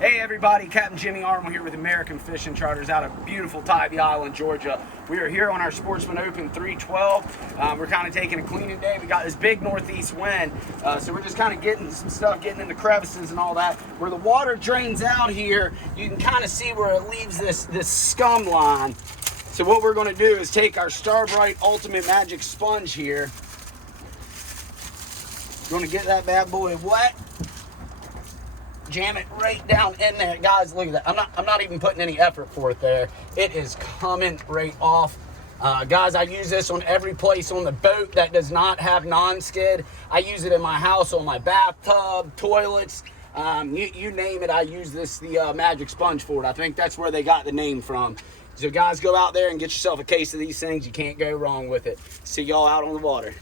Hey everybody, Captain Jimmy Armel here with American Fishing Charters out of beautiful Tybee Island, Georgia. We are here on our Sportsman Open 312. We're kind of taking a cleaning day. We got this big northeast wind, so we're just kind of getting some stuff, getting into crevices and all that. Where the water drains out here, you can kind of see where it leaves this scum line. So what we're going to do is take our Starbrite Ultimate Magic Sponge here. We're going to get that bad boy wet. Jam it right down in there. Guys, look at that. I'm not even putting any effort for it there. It is coming right off. Guys, I use this on every place on the boat that does not have non-skid. I use it in my house, on my bathtub, toilets. You name it, I use the magic sponge for it. I think that's where they got the name from. So guys, go out there and get yourself a case of these things. You can't go wrong with it. See y'all out on the water.